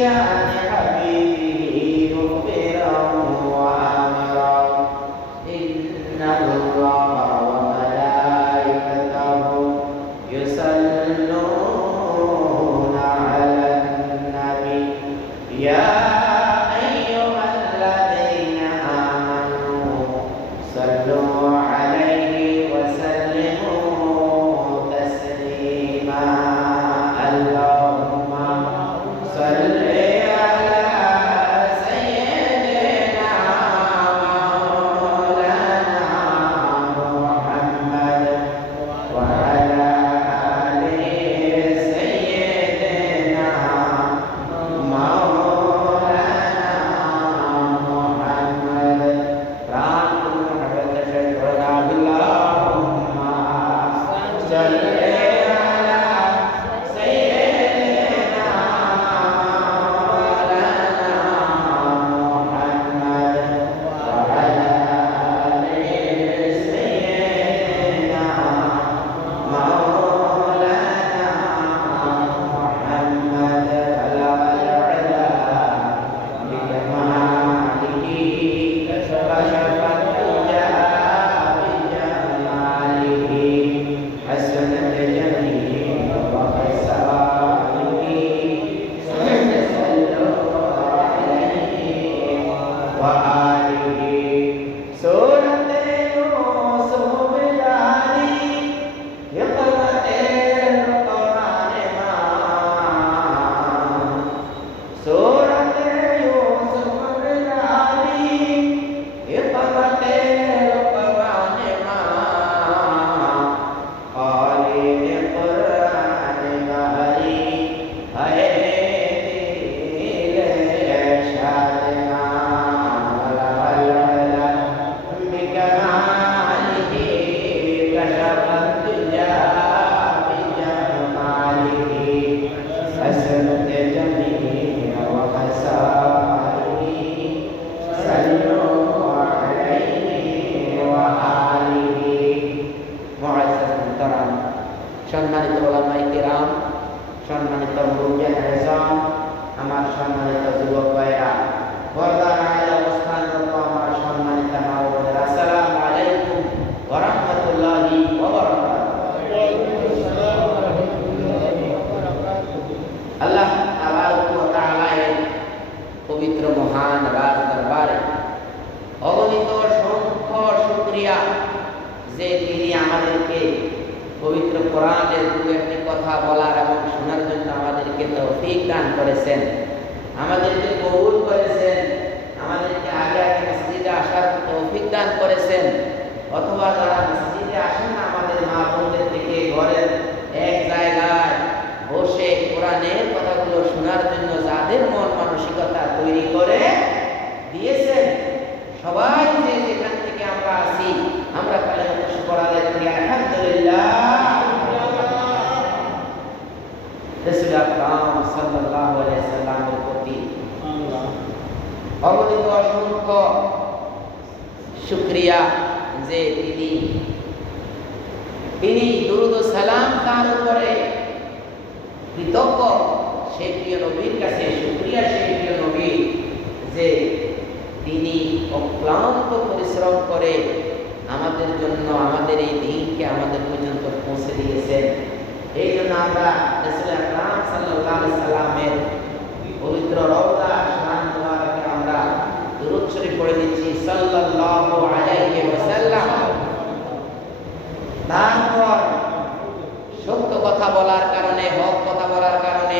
شأن حبيبه مخبرا وآمرا إن الله وملائكته يصلون على النبي يا أيها الذين آمنوا صلوا عليه وسلموا تسليما اللهم صل على سيدنا مولانا محمد وعلى آل سيدنا مولانا محمد رحمة محبت شكرا اللهم صل على سيدنا مولانا محمد وعلى آل سيدنا مولانا محمد بلغ العلا بكماله كشف الدجى بجماله حسنت جميع وخسائره صلوا عليه وآله سورة يوسف بداري يقرأ القرآن سورة يوسف بداري يقرأ القرآن قال القرآن بهري هيدي لشادنا بلغ العلا بكماله كشف الدجى بجماله حسنت جميع وخسائره صلوا عليه وآله মুআজ্জাজ মুহতারাম সম্মানিত উলামায়ে কিরাম সম্মানিত মুরব্বিয়ান আযম আমার সম্মানিত যুবক ভাইরা পর্দার আড়ালে অবস্থানরত আমার সম্মানিত মা ও বোনেরা আসসালামু আলাইকুম ওয়া রাহমাতুল্লাহি ওয়া বারাকাতুহু আল্লাহ তাবারক ওয়া তাআলা এর পবিত্র মহান রাজ দরবারে অগণিত অসংখ্য শুকরিয়া যে তিনি আমাদেরকে পবিত্র কোরআনের দু একটি কথা বলার এবং শোনার জন্য আমাদেরকে তৌফিক দান করেছেন, আমাদেরকে কবুল করেছেন, আমাদেরকে আগে আগে মসজিদে আসার তৌফিক দান করেছেন। অথবা যারা মসজিদে আসেন না, আমাদের মা বোনদের থেকে ঘরের এক জায়গায় বসে কোরআনের কথাগুলো শোনার জন্য যাদের মন মানসিকতা তৈরি করে দিয়েছেন, সবাই যে যেখান থেকে আমরা আসি আমরা কালেমাতুল শুকর আদায় করি আলহামদুলিল্লাহ। রাসূল আকরাম সাল্লাল্লাহু আলাইহি সাল্লামের প্রতি অগণিত অসংখ্য শুকরিয়া যে তিনি দুরূদ ও সালাম তার উপরে কৃতজ্ঞ সেই প্রিয় নবীর কাছে শুকরিয়া সেই প্রিয় নবী যে তিনি অক্লান্ত পরিশ্রম করে আমাদের জন্য আমাদের এই দিনকে আমাদের পর্যন্ত পৌঁছে দিয়েছেন। এই জন্য আমরা রাসূল আকরাম সাল্লাল্লাহু আলাইহি সাল্লামের পবিত্র রওজা শান মুবারকে আমরা দুরূদ শরীফ পড়ে দিচ্ছি সাল্লাল্লাহু আলাইহি ওয়াসাল্লাম। তারপর সত্য কথা বলার কারণে, হক কথা বলার কারণে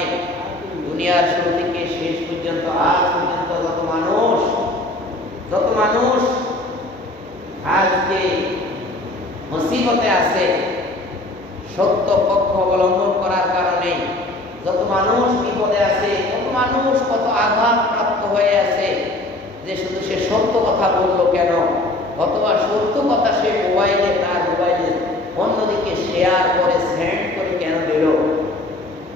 দুনিয়ার শুরু থেকে শেষ পর্যন্ত আজ পর্যন্ত যত মানুষ আজকে মুসিবতে আছে, সত্য পক্ষ অবলম্বন করার কারণে যত মানুষ বিপদে আছে, কত মানুষ কত আঘাত প্রাপ্ত হয়ে আছে যে শুধু সে সত্য কথা বললো কেন, অথবা সত্য কথা সে তার মোবাইলে অন্যদিকে শেয়ার করে সেন্ড করে কেন দিল।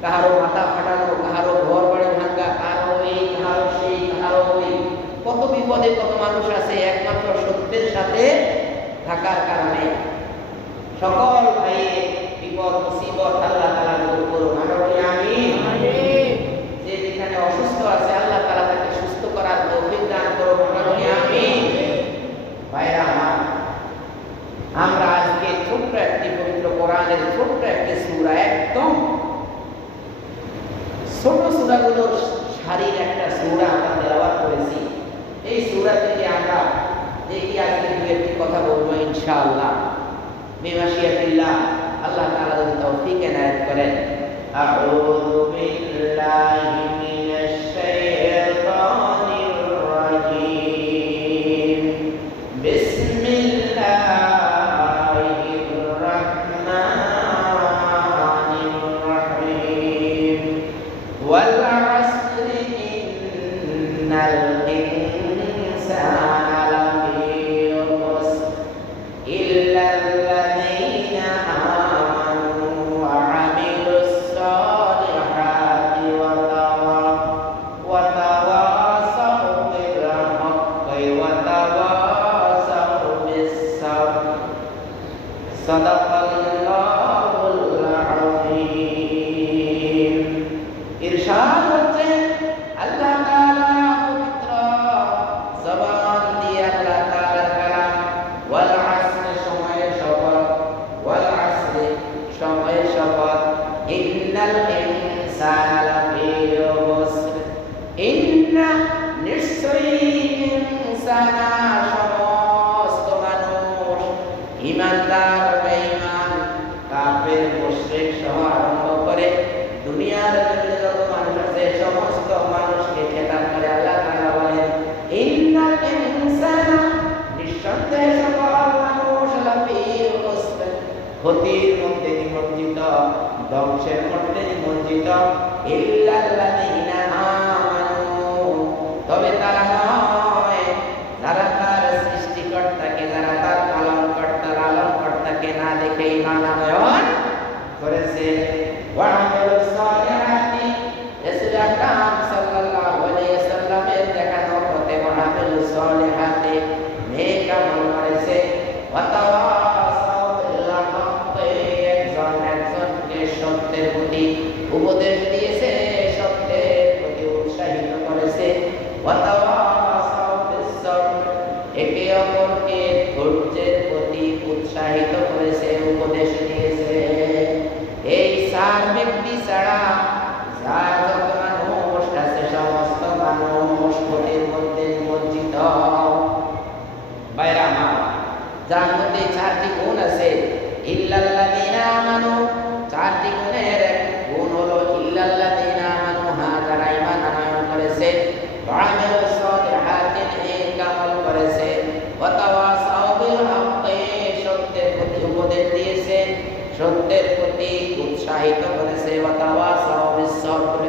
কাহারো মাথা ফাটানো, কাহারো ঘর বাড়ি ভাঙ্গা, কারো এই কাহারো সেই কাহারো ওই, কত বিপদে কত মানুষ আছে একমাত্র সত্যের সাথে থাকার কারণে। সকল ভাইয়ের বিপদ মুসিবত আল্লাহ তাআলা দূর করুন, আমরা বলি আমিন। যে যেখানে অসুস্থ আছে ভারীর একটা সূরা আমরা তেলাওয়াত করেছি। এই সূরা থেকে আমরা দেখি আজকে দু একটি কথা বলবো ইনশাআল্লাহ বিমাশিয়াতিল্লাহ। আল্লাহ তাআলা যদি তৌফিক এনায়েত করেন। আউযু বিল্লাহি মিনাশ শাইতানির রাজীম। বিসমিল্লাহির রাহমানির রাহিম। ওয়াল আসরি ইন্নাল ইনসানা লাফী খুসর ইল্লাল্লাযীনা আমানু ওয়া আমিলুস সালিহাতি ওয়া তাওয়াসাউ বিল হাক্কি ওয়া তাওয়াসাউ বিস সাবর। সাদাকাল্লাহুল আযীম। ইরশাদ হচ্ছে আল্লাহ তাআলা পবিত্র জবান দিয়ে আল্লাহ তাআলার কালাম ওয়াল আসর সময়ের শপথ, ওয়াল আসর সময়ের শপথ, ইন্নাল ইনসানা লাফী খুসর। ইন্না নিশ্চয়ই ইনসানা সমস্ত মানুষ, ঈমানদার বেঈমান কাফের মুশরিক সহ আরম্ভ করে দুনিয়ার জমিনে যত মানুষ আছে সমস্ত মানুষকে খেতাব করে আল্লাহ তাআলা বলেন ইন্নাল ইনসানা নিঃসন্দেহে সকল মানুষ লাফী খুসর ক্ষতির মধ্যে নিমজ্জিত, ধ্বংসের মধ্যে নিমজ্জিত। ইল্লাল্লাযীনা আমানু তবে তারা নয় যারা তার সৃষ্টিকর্তাকে, যারা তার পালনকর্তা লালনকর্তাকে না দেখে ঈমান আনয়ন করেছে। ওয়া আমিলুস সালিহাতি রাসূল আকরাম সাল্লাল্লাহু আলাইহি ওয়াসাল্লামের দেখানো পথে ওয়া আমিলুস সালিহাতি নেক আমল করেছে। ওয়া তাওয়াসাউ বিল হাক্কি একজনকে সত্যের প্রতি উপদেশ দিয়েছে, সত্যের প্রতি উৎসাহিত করেছে। ওয়া তাওয়াসাউ বিস সাবর একে অপরকে ধৈর্যের প্রতি উৎসাহিত করেছে, উপদেশ দিয়েছে। এই চার ব্যক্তি ছাড়া যার যত মানুষ আছে সমস্ত মানুষ ক্ষতির মধ্যে নিমজ্জিত। বাইরা আমার যার মধ্যে চারটি গুণ আছে ইল্লাল্লাযীনা আমানু, চারটি গুণের এক গুণ হলো ইল্লাল্লাযীনা আমানু, যারা ঈমান আনয়ন করেছে, ওয়া আমিলুস সালিহাতি নেক আমল করেছে, ওয়া তাওয়াসাউ বিল হাক্কি সত্যের প্রতি উপদেশ দিয়েছে, সত্যের প্রতি উৎসাহিত করেছে, ওয়া তাওয়াসাউ বিস সাবর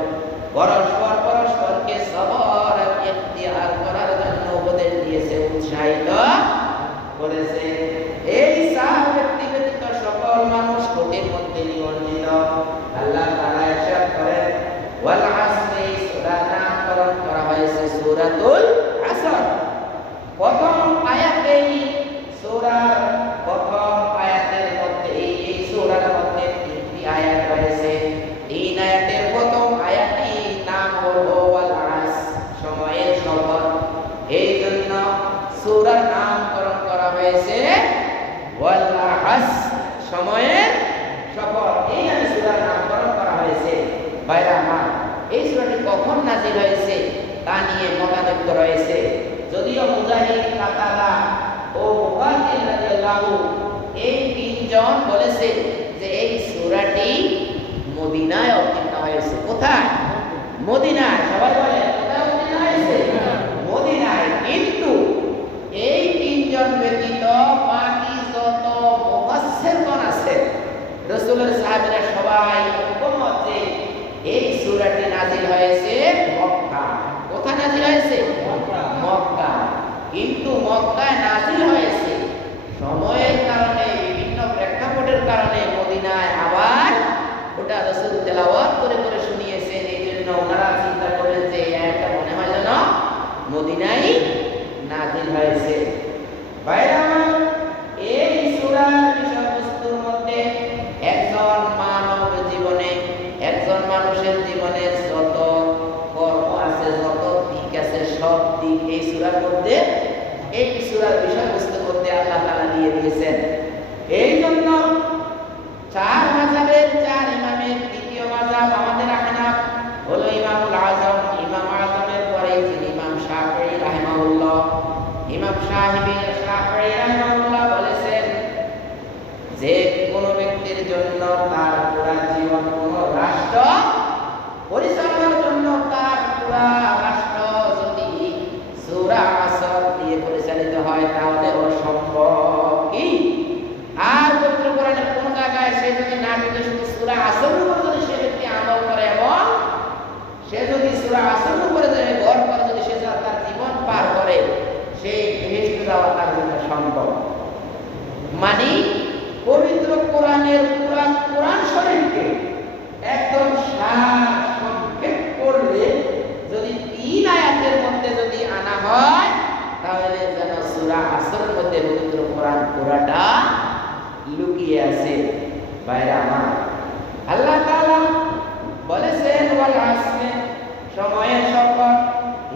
পরস্পরকে সবর ইখতিয়ার করার জন্য উপদেশ দিয়েছে, উৎসাহিত করেছে। এই চার ব্যক্তি ব্যতীত সকল মানুষ ক্ষতির মধ্যে নিমজ্জিত। আল্লাহ তাআলা ইরশাদ করেন ওয়াল আসরি সূরা নামকরণ করা হয়েছে সূরাতুল আসর। প্রথম আয়াতেই সূরার প্রথম আয়াতের মধ্যে এই সূরার মধ্যে তিনটি আয়াত রয়েছে। তিন আয়াতের প্রথম আয়াতই নাম হলো ওয়াল আসর সময়ের শপথ। এই জন্য সূরার নামকরণ করা হয়েছে ওয়াল আসর সময়ের শপথ। এই সূরার নামকরণ করা হয়েছে। ভাইরা আমার এই সূরাটি কখন নাযিল হয়েছে তা নিয়ে মতানৈক্য রয়েছে। যদিও মুজাহিদ, কাতাদা ও মুকাতিল রাদিয়াল্লাহু এই তিনজন বলেছে যে এই সূরাটি মদিনায় অবতীর্ণ হয়েছে। কোথায়? মদিনায়। সবাই বলে কোথায় অবতীর্ণ হয়েছে? মদিনায়। কিন্তু এই তিনজন ব্যতীত বাকি যত মুফাসসিরগণ আছে রাসূলের সাহাবীরা সবাই একমত যে এই সূরাটি নাযিল হয়েছে মক্কা। কোথায় নাযিল হয়েছে? মক্কা। কিন্তু মক্কায় নাযিল হয়েছে সময়ের কারণে, বিভিন্ন প্রেক্ষাপটের কারণে মদিনায় আবার ওটা রাসূল তেলাওয়াত করে করে শুনিয়েছেন। এই জন্য ওনারা চিন্তা করেন যে এটা মনে হয় যেন মদিনায় নাযিল হয়েছে। ভাইরা আমার এই সূরার বিষয়বস্তুর মধ্যে একজন মানব জীবনে, একজন মানুষের জীবনে যত কর্ম আছে, যত দিক আছে, সব দিক এই সূরার মধ্যে, এই সূরার বিষয়বস্তুর মধ্যে আল্লাহ তাআলা দিয়ে দিয়েছেন। এই জন্য চার মাযহাবের চার ইমামের দ্বিতীয় মাযহাব আমাদের আহনাফ হলো ইমামুল আযম ইমাম সাহেব শাফিঈ রাহিমাহুল্লাহ বলেছেন যে কোনো ব্যক্তির জন্য তার পুরা জীবন, কোনো রাষ্ট্র পরিচালনার জন্য তার পুরা রাষ্ট্র যদি সূরা আসর দিয়ে পরিচালিত হয় তাহলে অসম্ভব। কি আর পবিত্র কোরআনের কোন জায়গায় সে যদি না বুঝে শুধু সূরা আসরের উপর যদি সে ব্যক্তি আমল করে এবং সে যদি সূরা আসরের উপরে যদি গড় করে যদি সে তার জীবন পার করে সেই বেহেশতে যাওয়া তার জন্য সম্ভব। মানে পবিত্র কোরআনের পুরা কোরআন শরীফকে একদম সংক্ষেপ করলে যদি 3 আয়াতের মধ্যে যদি আনা হয় তাহলে যেন সূরা আসরের মধ্যে পবিত্র কোরআন পুরাটা লুকিয়ে আছে। ভাইরা আমার, আল্লাহ তাআলা বলেছেন ওয়াল আসর, সময়ের শপথ,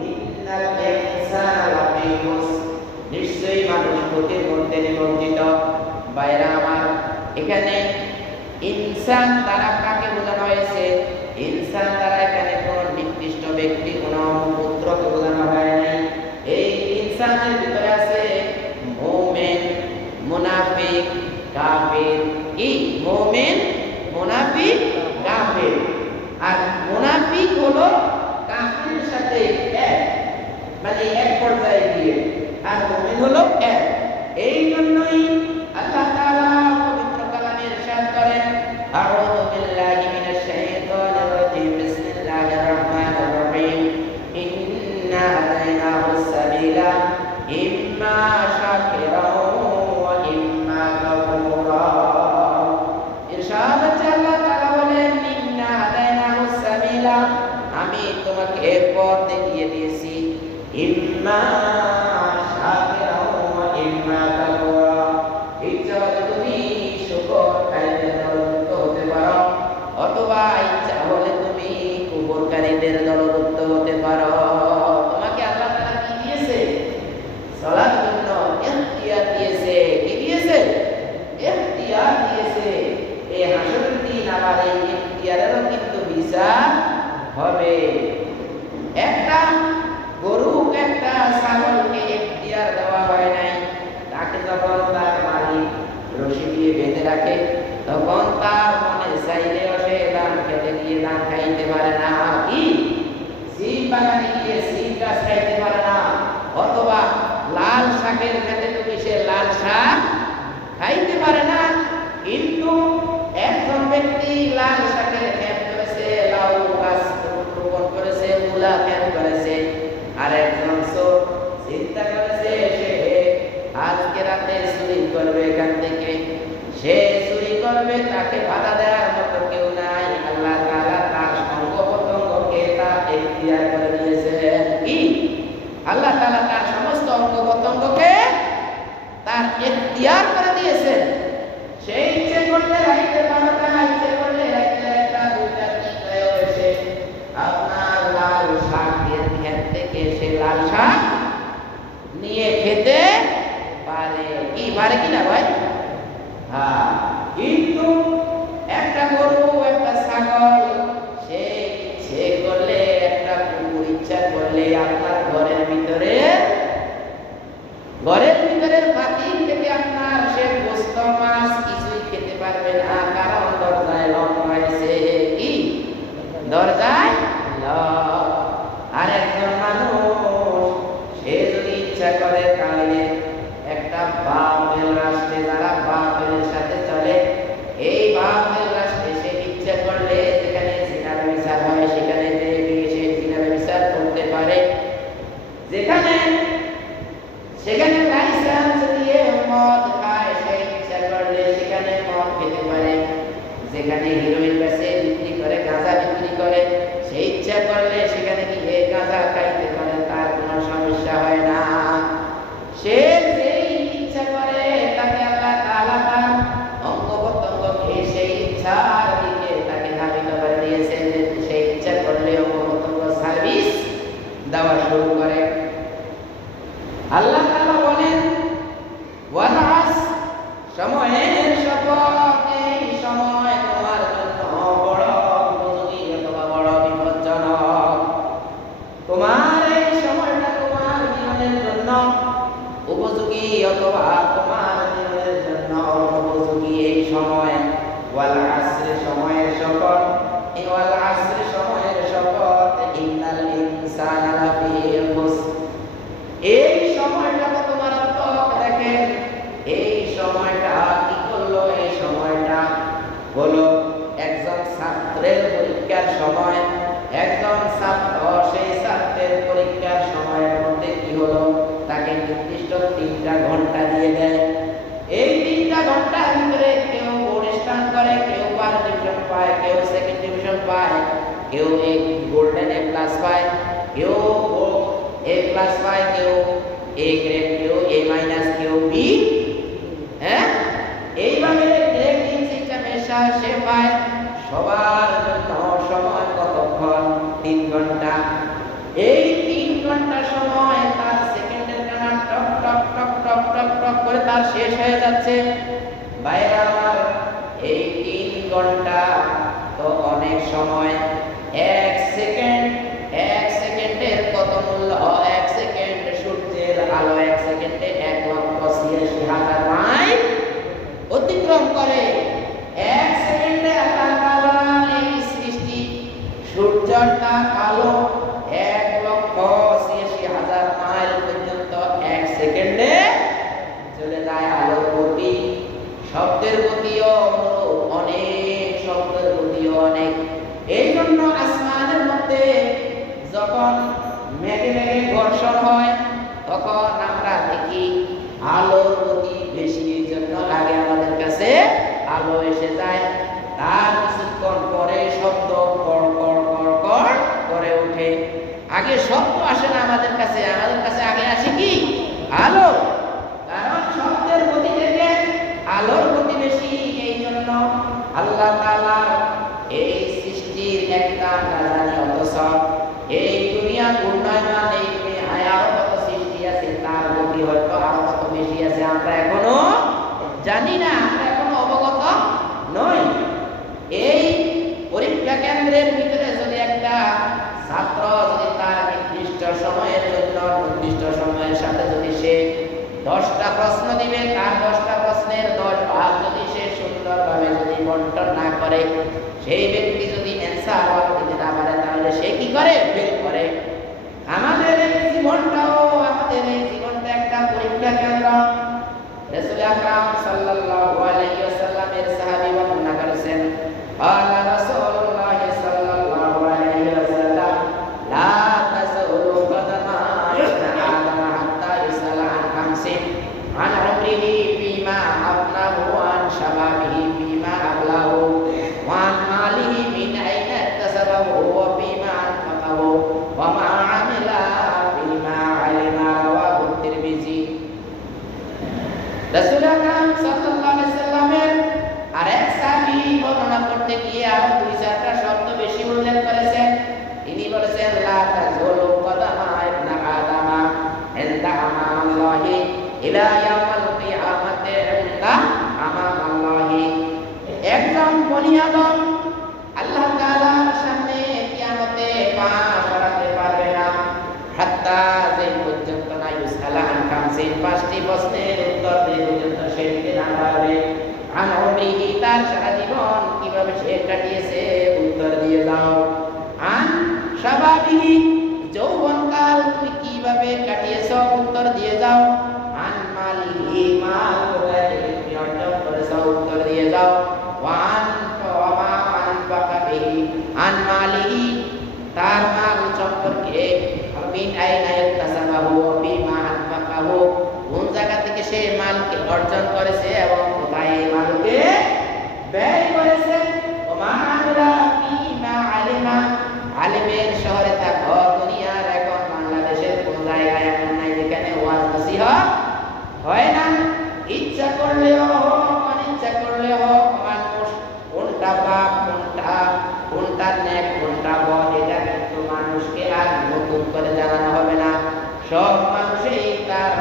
ইন্নাল ইনসানা লাফি খুসর, নিশ্চয়ই মানুষ ক্ষতির মধ্যে নিমজ্জিত। ভাইরা আমার, এখানে ইনসান দ্বারা কাকে বোঝানো হয়েছে? ইনসান দ্বারা এখানে কোন নির্দিষ্ট ব্যক্তি, কোন পুত্রকে বোঝানো হয় নাই। এই ইনসানের ভিতরে আছে মুমিন, মুনাফিক, কাফির। কি মুমিন, মুনাফিক, কাফির। আর মুনাফিক হলো কাফিরের সাথে এক, মানে এক পর্যায়ে গিয়ে, আর মুমিন হলো এক। এই জন্যই আল্লাহ তাআলা পবিত্র কালামে ইরশাদ করেন, আউযু বিল্লাহি মিনাশ শাইতানির রাজীম, বিসমিল্লাহির রাহমানির রাহিম, ইন্না হাদাইনাহুস সাবিলা ইম্মা শাকিরাও ওয়া ইম্মা কাফুরা। ইরশাদ হচ্ছে আল্লাহ তাআলা বলেন, ইন্না হাদাইনাহুস সাবিলা, আমি তোমাকে পথ দেখিয়ে দিয়েছি, ইম্মা শাকিরাও ওয়া ইম্মা কাফুরা, ইচ্ছা হলে তুমি শুকরকারীদের দলভুক্ত হতে পারো অথবা ইচ্ছা হলে তুমি কুফরকারীদের দলভুক্ত হতে পারো। তোমাকে আল্লাহ তাআলা কি দিয়েছে? চলার জন্য ইখতিয়ার দিয়েছে। কি দিয়েছে? ইখতিয়ার দিয়েছে। এই হাসরের দিন আবার এই ইখতিয়ারেরও কিন্তু বিচার হবে। একটা গরু, একটা ছাগলকে ইখতিয়ার দেওয়া হয় নাই। তাকে যখন তার মালিক রশি দিয়ে বেঁধে রাখে তখন তার মনে চাইলেও সে ধান খেতে গিয়ে ধান খাইতে পারে না। কি সিম বাগানে গিয়ে সিম গাছ খাইতে পারে না, অথবা লাল শাকের খেতে ঢুকে সে লাল শাক খাইতে পারে না। কিন্তু একজন ব্যক্তি লাল শাকের ক্ষেত করেছে, লাউ গাছ রোপণ করেছে, মূলা ক্ষেত করেছে, আর একজন চিন্তা করেছে সে আজকে রাতে চুরি করবে, এখান থেকে সে চুরি করবে, তাকে বাধা দেওয়ার মতো কেউ নাই। আল্লাহ তাআলা তার অঙ্গ প্রত্যঙ্গকে তার ইখতিয়ার করে দিয়েছেন। কি আল্লাহ তাআলা তার সমস্ত অঙ্গ প্রত্যঙ্গকে তার ইখতিয়ার করে দিয়েছেন। সে ইচ্ছে করলে রাইতে 12টা, ইচ্ছে করলে রাইতে 1টা, 2টা, 3টায় এসে আপনার লাল শাকের ক্ষেত থেকে সে লাল শাক নিয়ে খেতে পারে। কি পারে কিনা ভাই? হ্যাঁ। কিন্তু একটা গরু, একটা ছাগল, সে ইচ্ছে করলে, একটা কুকুর ইচ্ছা করলে আপনার ঘরের ভিতরের পাতিল থেকে আপনার সে গোস্ত মাছ কিছুই খেতে পারবে না, কারণ দরজায় লক হয়েছে। কি দরজায় লক। আর একজন মানুষ সে যদি ইচ্ছা করে তাহলে একটা বাতিল রাষ্ট্রে, যারা বাতিলের সাথে চলে, এই বাতিল রাষ্ট্রে সে ইচ্ছা করলে যেখানে জিনা বিচার হয় সেখানে সে জিনা বিচার করতে পারে। সেখানে লাইসেন্স দিয়ে মদ খায়, সে ইচ্ছা করলে সেখানে মদ খেতে পারে। যেখানে হিরোইন বেচে, বিক্রি করে, গাঁজা বিক্রি করে, সে ইচ্ছা করলে সেখানে গিয়ে গাঁজা খাইতে পারে, তার কোনো সমস্যা হয় না। সে যেই ইচ্ছা করে তাকে আল্লাহ তাআলা তার অঙ্গ প্রত্যঙ্গকে সেই ইচ্ছার দিকে তাকে ধাবিত করে দিয়েছেন। সেই ইচ্ছা করলে অঙ্গ প্রত্যঙ্গ সার্ভিস দেওয়া শুরু করে। আল্লাহ তাআলা বলেন, ওয়াল আসর, সময়ের শপথ, এই সময় তোমার জন্য বড় উপযোগী অথবা বড় বিপজ্জনক। তোমার এই সময়টা তোমার জীবনের জন্য উপযোগী অথবা তোমার জীবনের জন্য অনুপযোগী এই সময়। ওয়াল আসরে সময়ের শপথ, এই ওয়াল আসরে সময়ের শপথ, ইন্নাল ইনসানা লাফি খুসর। এই সময়টা কত মারাত্মক দেখেন। এই সময়টা কি করলো? এই সময়টা হলো একজন ছাত্রের পরীক্ষার সময়। একজন ছাত্র সেই ছাত্রের পরীক্ষার সময়ের মধ্যে কি হলো? তাকে নির্দিষ্ট 3টা ঘন্টা দিয়ে দেয়। এই 3টা ঘন্টার ভিতরে কেউ বোর্ড স্টার্ট করে, কেউ ফার্স্ট ডিভিশন পায়, কেউ সেকেন্ড ডিভিশন পায়, কেউ গোল্ডেন এ প্লাস পায়, কেউ এ প্লাস পায়, কেউ এ গ্রেড, কেউ এ মাইনাস, কেউ বি। হ্যাঁ, এইভাবে গ্রেডিং সিস্টেমে সে পায়। সবার জন্য সময় কতক্ষণ? 3 ঘন্টা। এই 3 ঘন্টা সময় তার সেকেন্ডের কানা টক টক টক টক টক টক করে তার শেষ হয়ে যাচ্ছে। বাইরে আমার এই 3 ঘন্টা তো অনেক সময়। 1 সেকেন্ড, 1 সেকেন্ডের কত মূল্য? 1 সেকেন্ড সূর্যের আলো 1 সেকেন্ডে 1,86,000 মাইল অতিক্রম করে। 1 সেকেন্ডে আল্লাহ তাআলা এই সৃষ্টি সূর্যটা আলো 1,86,000 মাইল পর্যন্ত 1 সেকেন্ডে চলে যায়। আলোর গতি, শব্দের গতিও অনেক, শব্দের গতিও অনেক। এই জন্য আসমানের মধ্যে যখন মেঘে মেঘে ঘর্ষণ হয় তখন আমরা দেখি আলোর গতি বেশি। এই জন্য আগে আমাদের কাছে আলো এসে যায়, তার কিছুক্ষণ পরে শব্দ কড় কড় কড় কড় করে ওঠে। আগে শব্দ আসে না আমাদের কাছে, আমাদের কাছে আগে আসে কি? আলো। কারণ শব্দের গতি থেকে আলোর গতি বেশি। এই জন্য আল্লাহ তাআলা এই সৃষ্টির একটা আমরা জানি, অথচ এই দুনিয়ার উন্নয়ন, এই দুনিয়ায় আরো কত সৃষ্টি আছে, তার গতি হয়তো আরো কত বেশি আছে, আমরা এখনো জানি না, আমরা এখনো অবগত নই। এই পরীক্ষা কেন্দ্রের ভিতরে যদি একটা ছাত্র যদি তার নির্দিষ্ট সময়ের জন্য নির্দিষ্ট সময়ের সাথে যদি সে 10টা প্রশ্ন দিবে, তার 10টা প্রশ্নের 10 ভাগ যদি সে সুন্দরভাবে যদি বন্টন না করে, সেই ব্যক্তি যদি অ্যান্সার দিতে না পারে, তাহলে সে কি করে? ফেল করে। আমাদের এই জীবনটাও, আমাদের এই জীবনটা একটা পরীক্ষা কেন্দ্র। রাসূল আকরাম সাল্লাল্লাহু আলাইহি ওয়াসাল্লামের সাহাবী বর্ণনা করেছেন, قال رسول الله صلى الله عليه وسلم لا تزول قدم ابن آدم حتى يسأل عن 5: عن عمره فيما أفناه، وعن شبابه فيما أبلاه، وعن ماله من أين اكتسبه وفيما أنفقه، وما عمل فيما علم. رواه الترمذي. রাসূল আকরাম সাল্লাল্লাহু আলাইহি ওয়াসাল্লামের আরেক সাহাবী বর্ণনা করতে গিয়ে আরো 2-4টা শব্দ বেশি উল্লেখ করেছেন। তিনি বলেছেন, লা তাজুলু কদামা ইবনে আদামা ইনদা আমাল্লাহি ইলা ইয়াউমিল কিয়ামাতি ইনদা আমাল্লাহি। একজন বনি আদম আল্লাহ তাআলার সামনে কিয়ামতে পা সরাতে পারবে না, হাত্তা যে পর্যন্ত না ইউসালা আন 5টি প্রশ্নের উত্তর দিয়ে পর্যন্ত সে দিতে না পারবে। আন উমরিহি, তার সারা জীবন কিভাবে সে কাটিয়েছে উত্তর দিয়ে দাও। আন শাবাবিহি, যৌবনকাল তুমি কিভাবে কাটিয়েছো উত্তর দিয়ে যাও। আন মালিহি, মাল কোথায় থেকে তুমি অর্জন করেছো উত্তর দিয়ে যাও। ওয়ান ওয়ামা আনফাকাবিহি, আন মালিহি, তার মাল সম্পর্কে, মিন আইনা ইয়াকতাসাবাহু ওয়া ফিমা আনফাকাহু, কোন জায়গা থেকে সে মালকে অর্জন করেছে এবং কোথায় এই মালকে ব্যয় করেছে। ওমা আমিলা ফিমা আলিমা, আলিমের শহরে থাকো, দুনিয়ার এখন বাংলাদেশের কোন জায়গায় এমন নাই যেখানে ওয়াজ নসিহত হয় না। ইচ্ছা করলেও হোক, অনিচ্ছা করলেও হোক, মানুষ কোনটা পাপ, কোনটা নেক, কোনটা বদ, এটা কিন্তু মানুষকে আর নতুন করে জানানো হবে না। সব মানুষই তার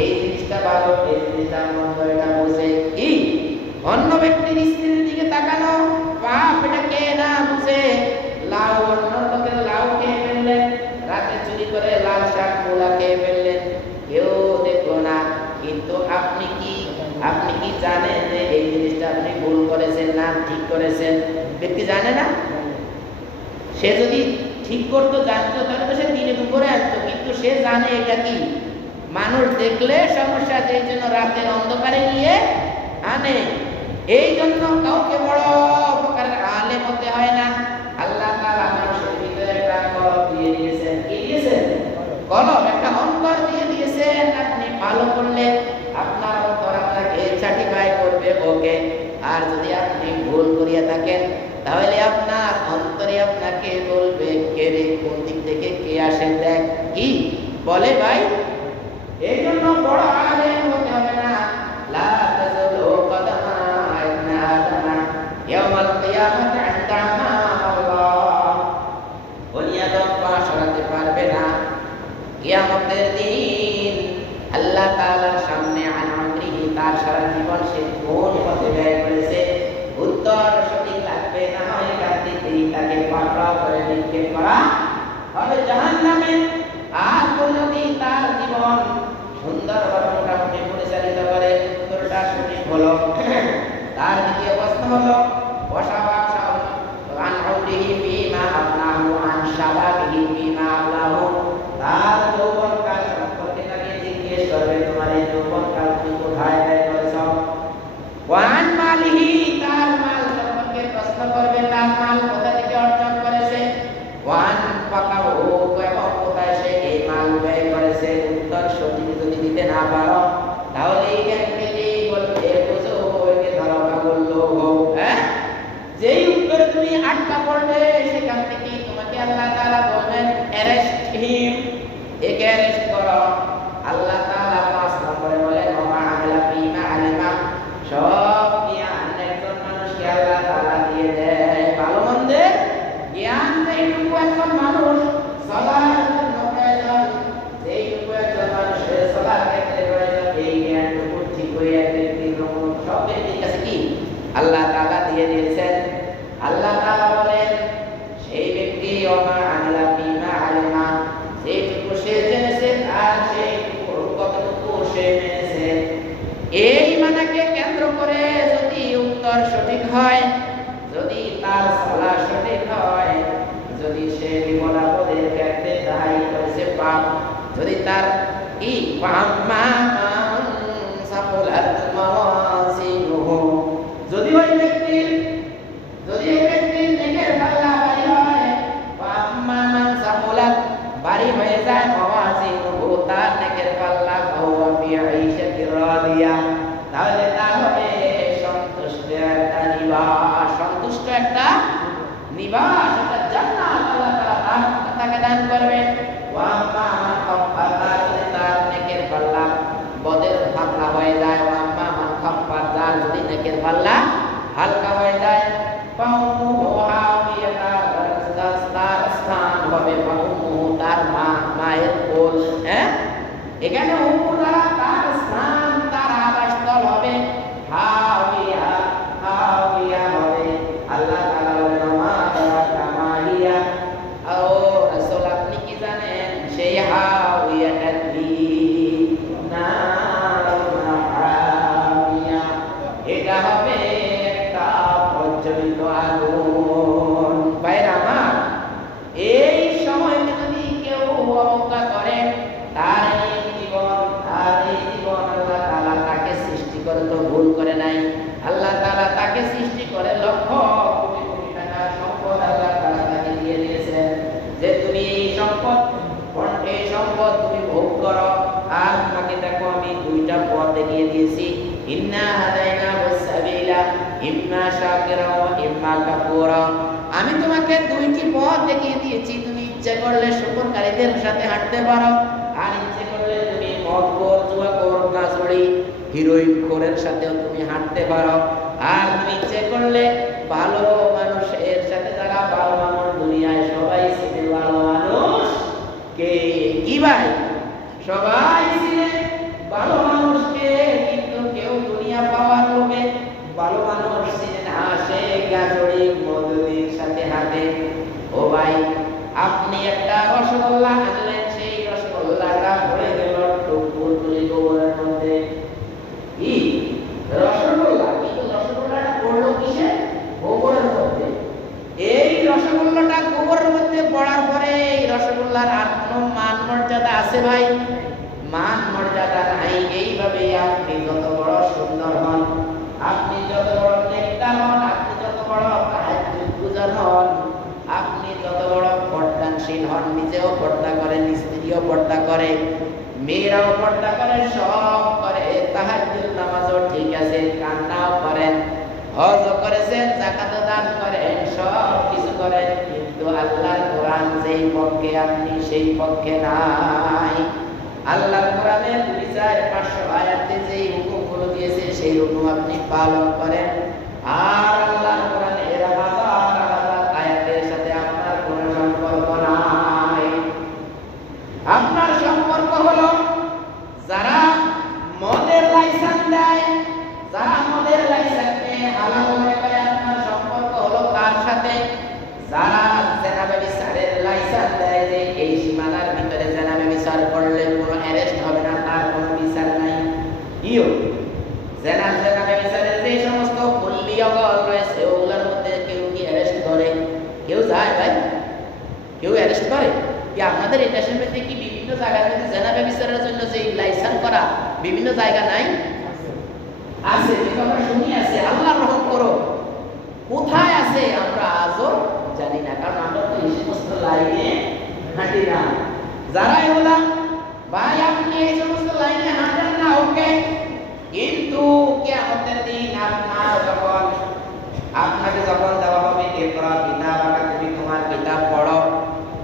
এই জিনিসটা ভালো, এই জিনিসটা মন্দ, এটা বুঝে। কি অন্য ব্যক্তির স্ত্রীর দিকে তাকানো পাপ, এটা কে না বুঝে। লাউ, অন্য লোকের লাউ খেয়ে ফেললেন, রাতে চুরি করে লাল শাক মূলা খেয়ে ফেললেন, কেউ দেখলো না। জানে যে এই জিনিসটা আপনি ভুল করেছেন না ঠিক করেছেন? ব্যক্তি জানে না? সে যদি ঠিক করতো জানতো তাহলে তো সে দিনে দুপুরে আসতো, কিন্তু সে জানে এটা কি মানুষ দেখলে সমস্যা, এই জন্য রাতের অন্ধকারে নিয়ে আনে। এই জন্য কাউকে বড় প্রকারের আলেম হতে হয় না। আল্লাহ তাআলা মানুষের ভিতরে একটা কলম দিয়ে দিয়েছেন। কি দিয়েছেন? কলম, একটা অন্তর দিয়ে দিয়েছেন। আপনি ভালো করলে আপনার অন্তর আপনাকে সার্টিফাই করবে, ওকে। আর যদি আপনি ভুল করিয়া থাকেন তাহলে আপনার অন্তরে আপনাকে বলবে, কে রে, কোন দিক থেকে কে আসে দেখ। কি বলে ভাই? এই জন্য বড় আলেম হতে হবে না। লা তাযুলু কদমা ইবনে আদম ইয়াউমাল কিয়ামাতি ইনদা আল্লাহ। বনি আদম পা সরাতে পারবে না কিয়ামতের দিন আল্লাহ তাআলার সামনে। আন আমরিহি, তার সারা জীবন সে কোন পথে ব্যয় করেছে উত্তর সঠিক লাগবে না হয় এখান থেকেই তাকে পাকড়াও করে নিক্ষেপ করা হবে জাহান্নামে। আর যদি তার জীবন সুন্দরভাবে মোটামুটি পরিচালিত করে, উত্তরটা সঠিক হলো। তার দ্বিতীয় প্রশ্ন হলো আন আমরিহি ফীমা আবনাহু আন শাবাবিহি ফীমা আবলাহু। তার যৌবনকাল সম্পর্কে তাকে জিজ্ঞেস করবে, তোমার এই যৌবনকাল তুমি কোথায় ব্যয় করেছো। ওয়া আন মালিহি, তার মাল সম্পর্কে প্রশ্ন করবে, তার মাল কোথা থেকে অর্জন করেছে। ওয়া আন ফাকাহু, এবং কোথায় সে এই মাল ব্যয় করেছে। উত্তর সঠিক যদি দিতে না পারো তাহলে এইখান থেকেই বলবে বুঝো ওকে ধরো পাগল লোক। হ্যাঁ, যেই উত্তরে তুমি আটকা পড়বে সেখান থেকেই তোমাকে আল্লাহ তাআলা বলবেন অ্যারেস্ট হিম, একে অ্যারেস্ট করো। আল্লাহ তাআলা 5 নম্বরে বলেন ওমা আমিলা ফীমা আলিমা, সব জ্ঞান একজন মানুষকে আল্লাহ তাআলা দিয়ে দেয়। ভালো মন্দের জ্ঞান যেইটুকু একজন মানুষ সালার জন্য প্রয়োজন, যেইটুকু একজন মানুষের সালার ক্ষেত্রে প্রয়োজন, এই জ্ঞানটুকু ঠিক হয়ে ব্যক্তি সব ব্যক্তির কাছে কি আল্লাহ তাআলা দিয়ে দিয়েছেন। আল্লাহ তাআলা বলেন সেই ব্যক্তি ওমা আমিলা ফীমা আলিমা, যেইটুকু সে জেনেছে আর সেইটুকু কতটুকু সে মেনেছে। এই মানাকে কেন্দ্র করে যদি উত্তর সঠিক হয়, যদি তার সালাহ সঠিক হয়, যদি সে বিপদাপদের ক্ষেত্রে তাই করেছে পাপ, যদি তার কি ওয়াম্মা মান সাকুলাত মাওয়াজিনুহু, যদি ওই ব্যক্তির নেকের পাল্লা ভারী হয়, ওয়াম্মা মান সাকুলাত ভারী হয়ে যায় মাওয়াজিনুহু, তার নেকের পাল্লা ফাহুয়া ফি আইশাতির রাদিয়া, তাহলে তার হবে সন্তুষ্ট একটা নিবাস, সন্তুষ্ট একটা নিবাস, একটা জান্নাত আল্লাহ তাআলা তাকে দান করবেন। ওয়া আম্মা মান খাফফা, যদি তার নেকের পাল্লা বদের পাতলা হয়ে যায়, ওয়া আম্মা মান খাফফা, যার যদি নেকের পাল্লা হালকা হয়ে যায়, ফাউমুহু হাওিয়াতা, তার স্থান হবে ফাউমুহু, তার মায়ের কোল। হ্যাঁ, এখানে উম্মুরা তার স্থান, তার আবাসস্থল হবে হাওিয়া, হাওিয়া হবে। আল্লাহ তাআলা বলেন মা তারাকা মাহিয়া, ও রাসূল আপনি কি জানেন সেই হাওিয়াটা কি? নারুন হামিয়া, এটা হবে একটা প্রজ্বলিত আগুন। ভাইরা আমার, এই সময়কে যদি কেউ অবজ্ঞা করে তার এই জীবন আল্লাহ তাআলা তাকে সৃষ্টি করে তো ভুল করে নাই। আল্লাহ তাআলা তাকে সৃষ্টি করে লক্ষ কোটি কোটি টাকার সম্পদ আল্লাহ তাআলা তাকে দিয়ে দিয়েছেন, যে তুমি এই সম্পদ তুমি ভোগ করো। আর তোমাকে দেখো আমি দুইটা পথ দেখিয়ে দিয়েছি, ইন্না হাদাইনাহু সাবিলা ইম্মা শাকিরা ওয়া ইম্মা কাফুরা। আমি তোমাকে দুইটি পথ দেখিয়ে দিয়েছি, তুমি ইচ্ছা করলে শুকরকারীদের সাথে হাঁটতে পারো, আর ইচ্ছে করলে তুমি মদখোর, জুয়াখোর, গাঁজড়ি, হিরোইন খোরের সাথেও তুমি হাঁটতে পারো। আর তুমি ইচ্ছে করলে ভালো মানুষের সাথে, যারা ভালো মানুষ দুনিয়ায় সবাই চিনে, ভালো মানুষ কে কি ভাই, সবাই চিনে ভালো মানুষকে, কিন্তু কেউ দুনিয়া পাওয়ার লোভে ভালো মানুষ চিনে না, সে গাঁজড়ি মদুদির সাথে হাঁটে। ও ভাই, আপনি একটা রসগোল্লা আনলেন, সেই রসগোল্লাটা পড়ে গেল টুকুর তুলি গোবরের মধ্যে। কি রসগোল্লা আছে ভাই? মান মর্যাদা নাই। এইভাবে আপনি যত বড় সুন্দর হন, আপনি যত বড় নেককার হন, আপনি যত বড় তাহাজ্জুদ গুজার হন, আপনি যত বড় পর্দাশীল হন, নিজেও পর্দা করেন, স্ত্রীও পর্দা করে, মেয়েরাও পর্দা করে, সব করে, তাহাজ্জুদ নামাজও ঠিক আছে, কান্নাও করেন, হজও করেছেন, যাকাতও দান করেন, সব কিছু করেন, কিন্তু আল্লাহর কোরআন যেই পক্ষে আপনি সেই পক্ষে নাই। আল্লাহর কোরআনের ২-৪-৫০০ আয়াতে যেই হুকুমগুলো দিয়েছে সেই হুকুম আপনি পালন করেন, আর আল্লাহর কোরআনের হাজার হাজার আয়াতের সাথে আপনার কোনো সম্পর্ক নাই। আপনার সম্পর্ক হলো যারা মদের লাইসেন্স দেয়, যারা মদের লাইসেন্সকে হালাল মনে করে, আপনার সম্পর্ক হলো তার সাথে। যারা জেনা ব্যভিচারের লাইসেন্স দেয় যে এই সীমানার ভিতরে জেনা ব্যভিচার করলে কোনো অ্যারেস্ট হবে না, তার কোনো বিচার নাই, ইও জেনা ব্যভিচারের যে সমস্ত পল্লী অগল রয়েছে ওগুলোর মধ্যে কেউ কি অ্যারেস্ট করে? কেউ যায় ভাই? কেউ অ্যারেস্ট করে কি? আপনাদের এই দেশের মধ্যে কি বিভিন্ন জায়গার মধ্যে জেনা ব্যভিচারের জন্য যে লাইসেন্স করা বিভিন্ন জায়গা নাই? আছে, কিন্তু আমরা শুনি আছে। আল্লাহ রহম করো, কোথায় আছে আমরা আজও জানি না, কারণ আমরা তো এই সমস্ত লাইনে হাঁটি না। যারা এগুলা ভাই আপনি এই সমস্ত লাইনে হাঁটেন না, ওকে, কিন্তু কিয়ামতের দিন আপনাকে যখন দেওয়া হবে ইকরা কিতাবাকা, তুমি তোমার কিতাব পড়ো,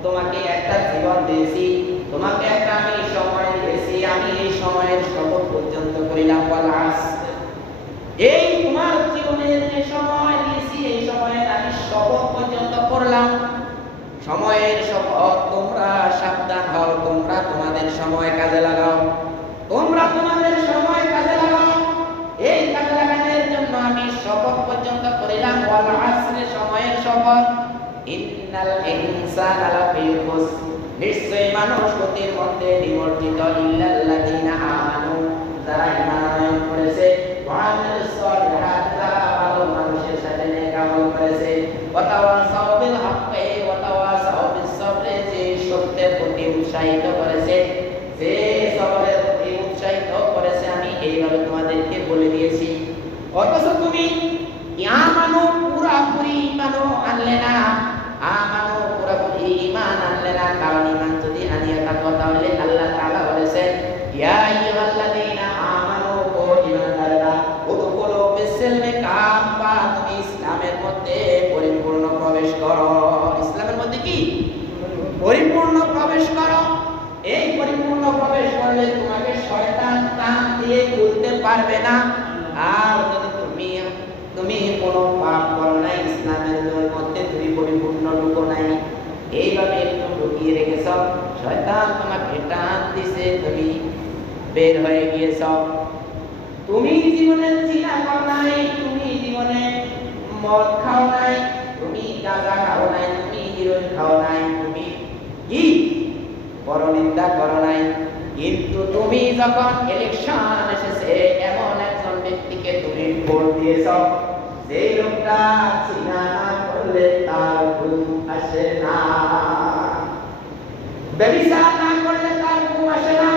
তোমাকে একটা জীবন দিয়েছি, তোমাকে একটা আমি সময় দিয়েছি, আমি এই সময়ের শপথ পর্যন্ত করিলাম, বল আসর, এই তোমার জীবনের যে সময় দিয়েছি এই সময়ের আমি শপথ পর্যন্ত করলাম। সময়ের শপথ, তোমরা সাবধান হও, তোমরা তোমাদের সময় কাজে লাগাও, তোমরা তোমাদের সময় কাজে লাগাও। এই কাজে লাগানোর জন্য আমি শপথ পর্যন্ত করিলাম, ওয়াল আসরে, সময়ের শপথ। ইন্নাল ইনসানা লাফি খুসর, নিশ্চয়ই মানুষ ক্ষতির মধ্যে নিমজ্জিত, ইল্লাল্লাযীনা আমানু, যারা ঈমান আনয়ন করেছে, ওয়া আমিলুস সালিহাত, যারা ভালো মানুষের সাথে নেক আমল করেছে, ওয়া তাওয়াসাউ বিল হাক্কি ওয়া তাওয়াসাউ বিস সাবর, যে সত্যের প্রতি উৎসাহিত করেছে, যে সবরের প্রতি উৎসাহিত করেছে, আমি এইভাবে তোমাদেরকে বলে দিয়েছি। অথচ তুমি আমানু, পুরাপুরি ঈমানও আনলে না, আমানু, পুরাপুরি ঈমান আনলে না। কারণ ঈমান যদি আনিয়ে থাকো তাহলে আল্লাহ তাআলা বলেছেন, ইয়া আইয়ুহাল্লাযীনা আমানু, ও ঈমানদাররা, উদখুলু ফিস-সিলমি কাফা, তুমি ইসলামের মধ্যে পরিপূর্ণ প্রবেশ করো। ইসলামের মধ্যে কি? পরিপূর্ণ প্রবেশ করো। এই পরিপূর্ণ প্রবেশ করলে তোমাকে শয়তান টান দিয়ে তুলতে পারবে না। আর যদি তুমি কোনো পাপ করো নাই, ইসলামের মধ্যে তুমি পরিপূর্ণ ঢুকো নাই, এইভাবে একটু ঢুকিয়ে রেখেছ, শয়তান তোমাকে টান দিছে, তুমি বের হয়ে গিয়েছ। তুমি জীবনে জিনা খাও নাই, তুমি জীবনে মদ খাও নাই, তুমি গাঁজা খাও নাই, তুমি হিরোইন খাও নাই, তুমি কি পরনিন্দা করো নাই। কিন্তু তুমি যখন ইলেকশন এসেছে, এমন একজন ব্যক্তিকে তুমি ভোট দিয়েছ, সেই লোকটা চিনা না করলে তার ঘুম আসে না, ব্যভিচার না করলে তার ঘুম আসে না।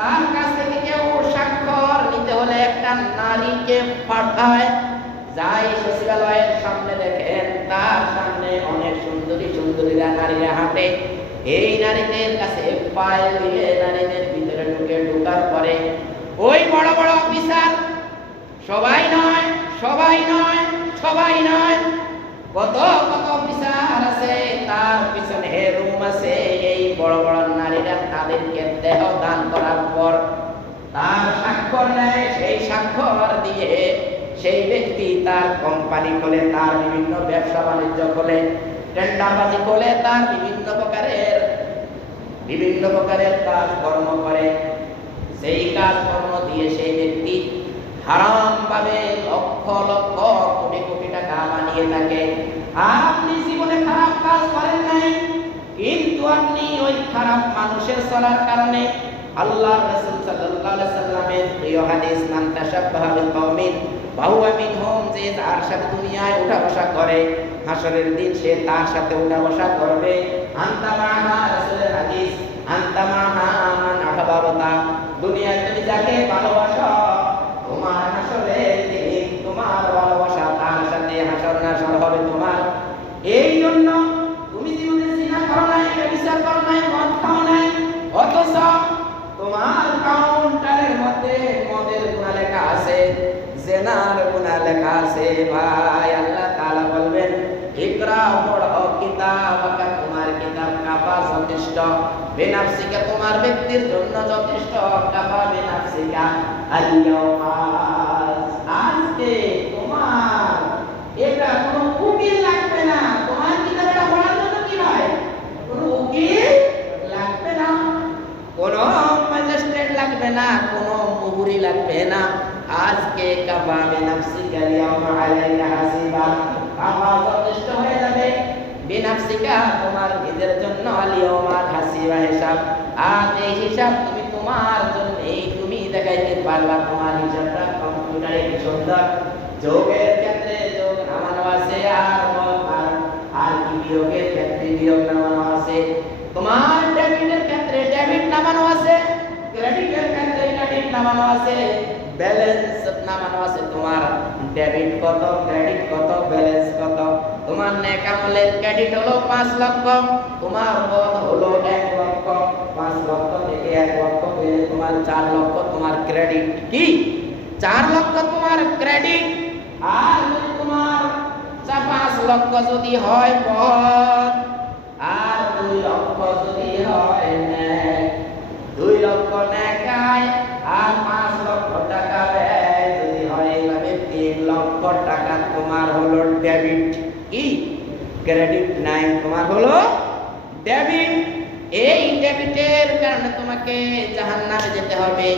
তার কাছ থেকে কেউ স্বাক্ষর নিতে হলে একটা নারীকে পাঠায়, যাই সচিবালয়ের সামনে দেখেন তার সামনে অনেক সুন্দরী সুন্দরীরা নারীরা হাঁটে, এই নারীদের কাছে পায়ে দিলে নারীদের ভিতরে ঢুকার পরে ওই বড় বড় অফিসার, সবাই নয়, সবাই নয়, সবাই নয়, কত কত অফিসার আছে, তার পিছনে রুম আছে, এই বড় বড় নারীরা তাদেরকে দেহ দান করার পর তার স্বাক্ষর নেয়, সেই স্বাক্ষর দিয়ে সেই ব্যক্তি তার কোম্পানি খোলে, তার বিভিন্ন ব্যবসা বাণিজ্য খোলে, টেন্ডারবাজি খোলে, তার বিভিন্ন প্রকারের কাজ কর্ম করে। সেই কাজ কর্ম দিয়ে সেই ব্যক্তি হারাম ভাবে লক্ষ লক্ষ কোটি কোটি টাকা বানিয়ে থাকে। আর আপনি জীবনে খারাপ কাজ করেন নাই, কিন্তু আপনি ওই খারাপ মানুষের চলার কারণে আল্লাহর রাসূল সাল্লাল্লাহু আলাইহি সাল্লামের প্রিয় হাদিস, মান তাশাব্বাহা বিকওমিন ফাহুয়া মিনহুম, যে যার সাথে দুনিয়ায় উঠা বসা করে হাসরের দিন সে তার সাথে উঠা বসা করবে। আনতা মাহা, রাসূলের হাদিস, আনতা মাহা যাকে ভালোবাসো তোমার হাসরের দিন তোমার ভালোবাসা তার সাথে হাসর নাসর হবে তোমার। এই জন্য তুমি জীবনে জিনা করো নাই, ব্যভিচার করো নাই, মদ খাও নাই, অথচ তোমার কাউন্টারের মধ্যে মদের গুনাহ লেখা আছে, জিনার গুনাহ লেখা আছে। ভাই আল্লাহ তাআলা বলবেন ইকরা পড়ো কিতাবাকা, তোমার কিতাব কাফা যথেষ্ট, বিনাফসিকা তোমার ব্যক্তির জন্য যথেষ্ট, কাফা বিনাফসিকা আল-ইয়াওমা, আজকে তোমার এটা কোনো উকিল লাগবে না, তোমার কিতাবটা পড়ার জন্য কি ভাই কোনো উকিল লাগবে না, কোনো ম্যাজিস্ট্রেট লাগবে না, কোনো মুহুরি লাগবে না। আজকে কাফা বিনাফসিকা আল-ইয়াওমা আলাইকা হাসিবা, কাফা যথেষ্ট হয়ে যাবে, বিনাফসিকা তোমার নিজের জন্য আল-ইয়াওমা হাসিবা হিসাব। আজ এই হিসাব তুমি তোমার জন্য তুমি দেখাইতে পারবা, তোমার হিসাবটা কম্পিউটারে কি সুন্দর। যোগের ক্ষেত্রে যোগ নামানো আছে, আর কি বিয়োগের ক্ষেত্রে বিয়োগ নামানো আছে, তোমার ডেবিটের ক্ষেত্রে ডেবিট নামানো আছে, ক্রেডিটের ক্ষেত্রে ক্রেডিট নামানো আছে, ব্যালেন্স নামানো আছে, তোমার ডেবিট কত, ক্রেডিট কত, ব্যালেন্স কত। তোমার নেক আমলের ক্রেডিট হলো 5 লক্ষ, তোমার মদ হলো 1 লক্ষ, 5 লক্ষ থেকে 1 লক্ষ পেলে তোমার 4 লক্ষ তোমার ক্রেডিট। কি 4 লক্ষ তোমার ক্রেডিট। আর যদি তোমার 5 লক্ষ যদি হয় মদ, আর 2 লক্ষ যদি হয় নেক, 2 লক্ষ নেক আয়, আর 5 লক্ষ টাকা ব্যয় যদি হয়, এইভাবে 3 লক্ষ টাকা তোমার হলো ডেবিট। কি ক্রেডিট নাই, তোমার হলো ডেবিট। এই ডেবিটের কারণে তোমাকে জাহান্নামে যেতে হবে।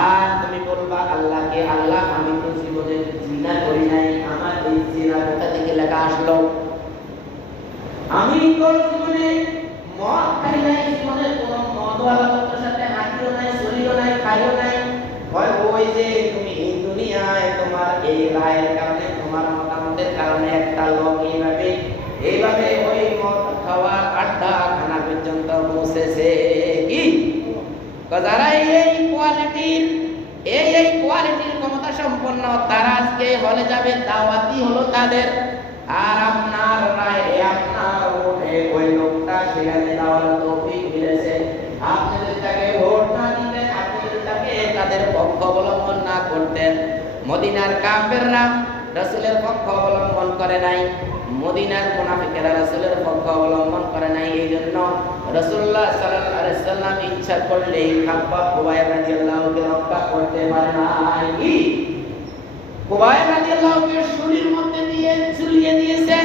আর তুমি বলবা আল্লাহকে, আল্লাহ আমি তো জীবনে জিনা করি নাই, আমার এই জিনা কোথা থেকে লেখা আসলো? আমি তো জীবনে মদ খাই নাই, জীবনে কোনো মদওয়ালা লোকের সাথে হাঁটিও নাই, চলিও নাই, খাইও নাই। ওই যে তুমি এই দুনিয়ায় তোমার এই রায়ের কারণে, তোমার মতামতের কারণে একটা লোক এইভাবে ওই মদ খাওয়ার আড্ডা খানা পর্যন্ত পৌঁছেছে। কি যারা এই কোয়ালিটির ক্ষমতা সম্পন্ন, তারা আজকে হলে যাবে, দাওয়াতি হলো তাদের। আর আপনার রায়, আপনার ভোটে ওই লোকটা সেখানে যাওয়ার তৌফিক মিলেছে। আপনি যদি তাকে ভোট না দিতেন, আপনি যদি তাকে তাদের পক্ষ অবলম্বন না করতেন, মদিনার কাফেররা রাসূলের পক্ষ অবলম্বন করে নাই, মদিনার মুনাফিকেরা রাসূলের পক্ষ অবলম্বন করে নাই। এই জন্য রাসূলুল্লাহ সাল্লাল্লাহু আলাইহি সাল্লাম ইচ্ছা করলেই খাব্বাব খুবাইব রাদিয়াল্লাহুকে রক্ষা করতে পারে নাই। কি খুবাইব রাদিয়াল্লাহুকে শরীর মধ্যে দিয়ে ঝুলিয়ে দিয়েছে,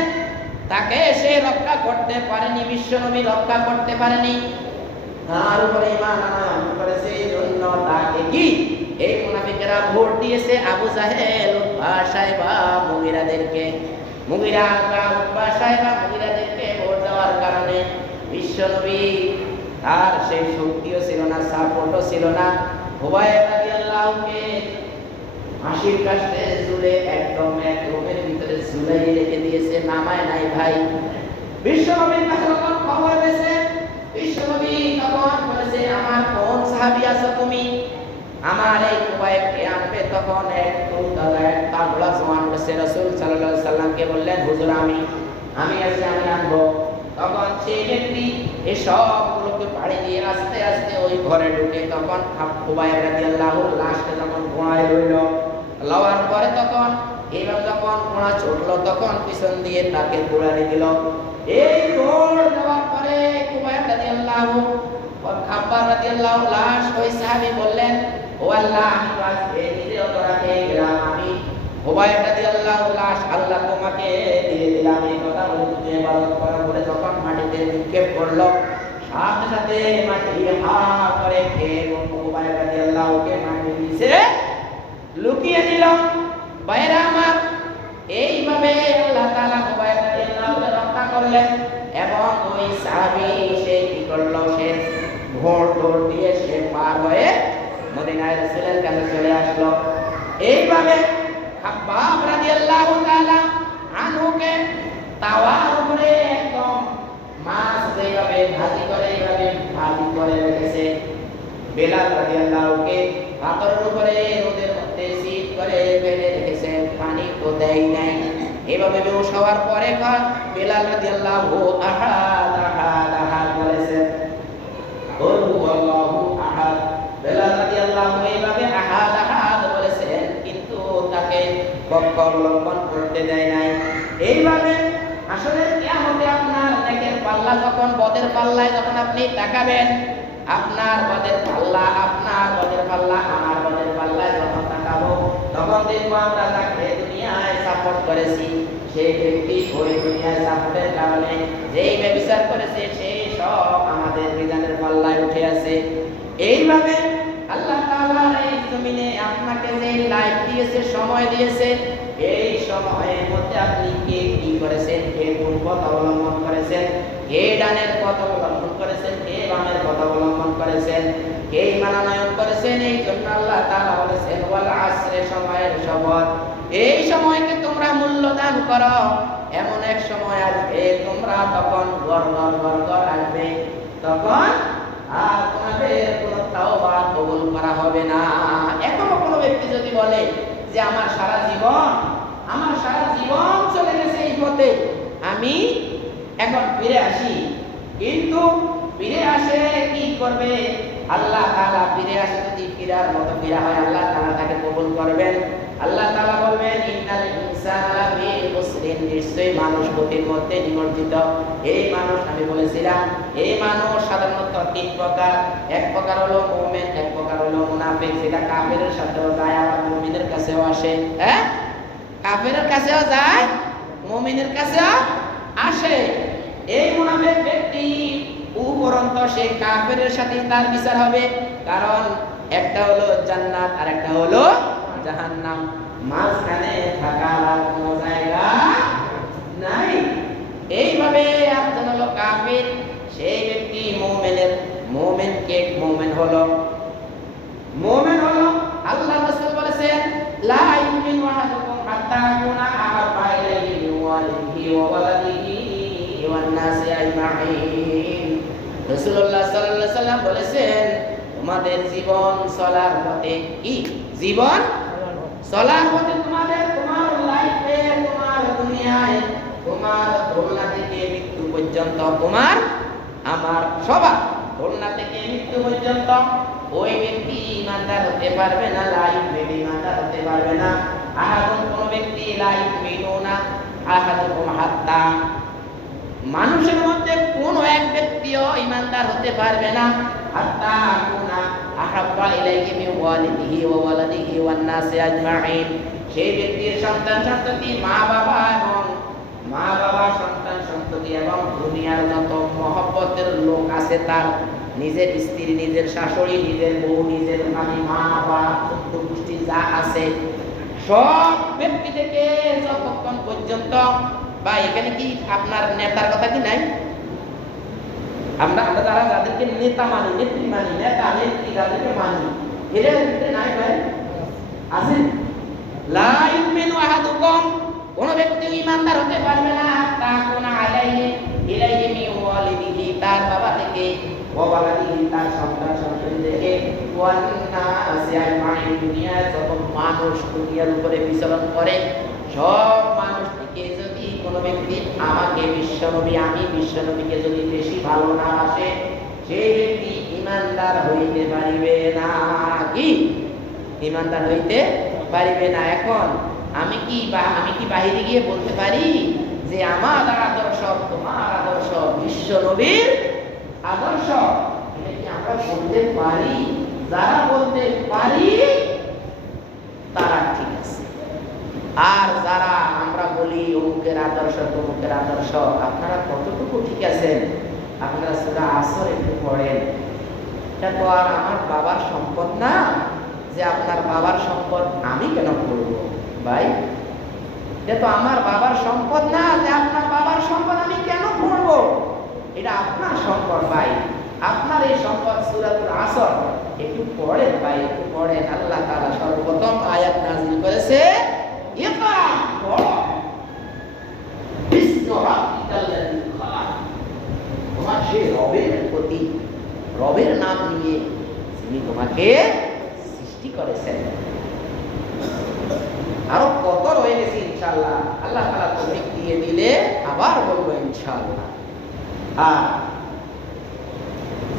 তাকে সে রক্ষা করতে পারেনি, বিশ্বনবী রক্ষা করতে পারেনি। তার উপরে ঈমান আনয়ন করেছে, এই জন্য তাকে কি এই মুনাফিকেরা ভোট দিয়েছে আবু জাহেল, উতবা, শাইবা, মুগীরাদেরকে। মুগীরাদেরকে ভোট দেওয়ার কারণে বিশ্বনবী তার সেই শক্তিও ছিল না, সাপোর্টও ছিল না। খুবাইব রাদিয়াল্লাহুকে ফাঁসির কাস্তে ঝুলে একদম এক রুমের ভিতরে ঝুলাইয়ে রেখে দিয়েছে, নামায় নাই ভাই। বিশ্বনবীর কাছে যখন খবর পেয়েছে, বিশ্বনবী তখন বলেছে আমার কোন সাহাবী আছো তুমি, আমার এই খুবাইবকে আনবে। তখন এক তাগড়া জওয়ান বসে রাসূল সাল্লাল্লাহু আলাইহি সাল্লামকে বললেন হুজুর আমি আছি, আমি আনবো। তখন সেই ব্যক্তি এই সবগুলোকে পাড়ি দিয়ে আস্তে আস্তে ওই ঘরে ঢুকে, তখন খুবাইব রাদিয়াল্লাহুর লাশটা যখন ঘোড়ায় রইল, লওয়ার পরে তখন এইবার যখন ঘোড়া ছুটলো, তখন পিছন দিয়ে তাকে ঘোড়ানি দিল। এই দৌড় দেওয়ার পরে খুবাইব রাদিয়াল্লাহু খাব্বাব রাদিয়াল্লাহু লাশ ওই সাহাবী বললেন, ও আল্লাহ আমি আজকে নিজেও ধরা খেয়ে গেলাম, আমি খুবাইব রাদিয়াল্লাহু লাশ আল্লাহ তোমাকে দিয়ে দিলাম। এই কথা বলে তুমি ইবাদত করার পরে যখন মাটিতে নিক্ষেপ করলো, সাথে সাথে মাটি হা করে খেয়ে খুবাইব রাদিয়াল্লাহুকে মাটি নিচে লুকিয়ে দিল। ভাইরা আমার, এইভাবে আল্লাহ তাআলা খুবাইব রাদিয়াল্লাহুকে রক্ষা করলেন। এবং ওই সাহাবী সে কি করলো, সে ঘোড় দিয়ে সে পার হয়ে মদিনায় রাসূলের কাছে চলে আসলো। এইভাবে খাব্বাব রাদিয়াল্লাহু তাআলা আনহুকে তাওয়ার উপরে একদম মাছ যেভাবে ভাজি করে এইভাবে ভাজি করে রেখেছে। বেলাল রাদিয়াল্লাহুকে পাথরের উপরে রোদের মধ্যে শীত করে ফেলে রেখেছেন, পানি তো দেয় নাই। এভাবে বেহুশ হওয়ার পরে বেলাল রাদিয়াল্লাহু আহাদ আহাদ আহাদ বলেছেন, কুল হুয়াল্লাহু আহাদ। বেলাল রাদিয়াল্লাহু এইভাবে আহাদ আহাদ বলেছেন, কিন্তু তাকে পক্ষ অবলম্বন করতে দেয় নাই। এইভাবে আসলে কিয়ামতে আপনার নেকের পাল্লা যখন বদের পাল্লায় যখন আপনি তাকাবেন, আপনার বদের পাল্লা আমার বদের পাল্লায় যখন তাকাবো, তখন দেখবো আমরা যাকে দুনিয়ায় সাপোর্ট করেছি সেই ব্যক্তি ওই দুনিয়ায় সাপোর্টের কারণে যেই ব্যভিচার করেছে সেই সব আমাদের মিজানের পাল্লায় উঠে আছে। এইভাবে আল্লাহ তাআলা এই জমিনে আপনাকে যে লাইফ দিয়েছে, সময় দিয়েছে, এই সময়ের মধ্যে আপনি কে কি করেছেন, কে কোন পথ অবলম্বন করেছেন, কে ডানের পথ অবলম্বন করেছেন, কে বামের পথ অবলম্বন করেছেন, কে মানানয়ন করেছেন। এই জন্য আল্লাহ তাআলা বলেছেন ওয়াল আসরে, সময়ের শপথ, এই সময়কে তোমরা মূল্যদান করো। এমন এক সময় আসবে তোমরা তখন গড় আসবে, তখন আর তোমাদের কোনো তাওবা কবুল করা হবে না। এখনো কোনো ব্যক্তি যদি বলে যে আমার সারা জীবন চলে গেছে এই পথে, আমি এখন ফিরে আসি, কিন্তু ফিরে আসে কি করবে? আল্লাহ তাআলা ফিরে আসে, যদি ফিরার মতো ফিরা হয় আল্লাহ তাআলা তাকে কবুল করবেন। আল্লাহ তাআলা বলবেন ইন্নাল ইনসানা লাফি খুসরিন, নিশ্চয়ই মানুষ ক্ষতির মধ্যে নিমজ্জিত। এই মানুষ, আমি বলেছিলাম এই মানুষ সাধারণত তিন প্রকার। এক প্রকার হলো মুমিন, এক প্রকার হলো মুনাফিক, যেটা কাফেরের সাথেও যায় আবার মুমিনের কাছেও আসে। কাফেরের কাছেও যায়, মুমিনের কাছেও আসে। এই মুনাফিক ব্যক্তি উপরন্ত সে কাফেরের সাথে তার বিচার হবে, কারণ একটা হলো জান্নাত আর একটা হলো জাহান্নাম, মাঝখানে থাকার কোনো জায়গা নাই। এইভাবে একজন হলো কাফের, সেই ব্যক্তি মুমিন হলো আল্লাহ রাসূল বলেছেন লা ইউমিনু আহাদুকুম হাত্তা ইয়াকুনা আহাব্বা ইলাইহি মিন ওয়ালিদিহি ওয়া ওয়ালাদিহি ওয়ান নাসি আজমাইন। রাসূলুল্লাহ সাল্লাল্লাহু আলাইহি ওয়াসাল্লাম বলেছেন তোমাদের জীবন চলার পথে, কি জীবন চলার পথে তোমার লাইফে, তোমার দুনিয়ায়, তোমার দোলনা থেকে মৃত্যু পর্যন্ত, তোমার আমার সবার দোলনা থেকে মৃত্যু পর্যন্ত ওই ব্যক্তি ইমানদার হতে পারবে না, লাইফ মেবি ইমানদার হতে পারবে না। আহাদুন, কোন ব্যক্তি লাইফ মেনো না, আহাদুকুম হাত্তা, মানুষের মধ্যে কোন এক ব্যক্তিও ইমানদার হতে পারবে না হাত্তা কুনা আহাব্বা ইলাইহি মিন ওয়ালিদিহি ওয়া ওয়ালাদিহি ওয়ান নাসি আজমাইন, সেই ব্যক্তির সন্তান সন্ততি, মা বাবা সন্তান সন্ততি এবং দুনিয়ার যত মহব্বতের লোক আছে, তার নিজের স্ত্রী, নিজের শাশুড়ি, নিজের বউ, নিজের স্বামী, মা বাবা, পুত্র পুষ্টি যা আছে, সব ব্যক্তি থেকে যতক্ষণ পর্যন্ত, বা এখানে কি আপনার নেতার কথা কি নাই? আমরা যারা যাদেরকে নেতা মানি, নেত্রী মানি, নেত্রী যাদেরকে মানি, এর ভিতরে নাই ভাই আছে? লা ইউমিনু আহাদুকুম, কোন ব্যক্তি ইমানদার হতে পারবে না তা কোন ইলাইহি মিন ওয়ালিদিহি, তার বাবা থেকে, ওয়া ওয়ালাদিহি, তার সন্তান সন্ততি থেকে, ওয়ান নাসি আজমাইন, দুনিয়ার যত মানুষ দুনিয়ার উপরে বিচরণ করে সব মানুষ থেকে যদি কোনো ব্যক্তি আমাকে বিশ্বনবী, আমি বিশ্বনবীকে যদি বেশি ভালো না আসে, সেই ব্যক্তি ইমানদার হইতে পারিবে না। কি ইমানদার হইতে পারিবে না। এখন আমি কি বাহিরে গিয়ে বলতে পারি যে আমার আদর্শ তোমার আদর্শ বিশ্বনবীর আদর্শ? এটা কি আমরা বলতে পারি? যারা বলতে পারি তারা ঠিক আছে, আর যারা আমরা বলি অমুকের আদর্শ তমুকের আদর্শ, আপনারা কতটুকু ঠিক আছেন? আপনারা সূরা আসর একটু পড়েন। এটা তো আর আমার বাবার সম্পদ না যে আপনার বাবার সম্পদ আমি কেন করব ভাই? এটা তো আমার বাবার সম্পদ না যে আপনার বাবার সম্পদ আমি কেন করব? এটা আপনার সম্পদ ভাই, আপনার এই সম্পদ। সূরাতুল আসর একটু পড়েন ভাই, একটু পড়েন। আল্লাহ তাআলা সর্বপ্রথম আয়াত নাযিল করেছে ইকরা, পড়ো, বিসমি রাব্বিকাল্লাযী খালাক, তোমার সেই রবের প্রতি, রবের নাম নিয়ে যিনি তোমাকে সৃষ্টি করেছেন। আরো কত রয়ে গেছে ইনশাআল্লাহ, আল্লাহ তাআলা তৌফিক দিয়ে দিলে আবার বলবো ইনশাআল্লাহ। আর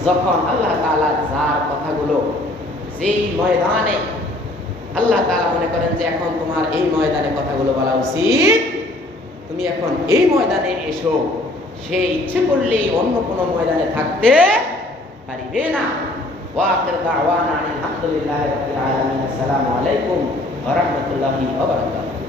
যখন আল্লাহ তাআলা যার কথাগুলো যেই ময়দানে আল্লাহ তাআলা মনে করেন যে এখন তোমার এই ময়দানে কথাগুলো বলা উচিত, তুমি এখন এই ময়দানে এসো, সে ইচ্ছে করলেই অন্য কোনো ময়দানে থাকতে পারিবে না। ওয়া আখির দাওয়ানা আলহামদুলিল্লাহি রাব্বিল আলামিন। আসসালামু আলাইকুম ওয়া রাহমাতুল্লাহি ওয়া বারাকাতুহু।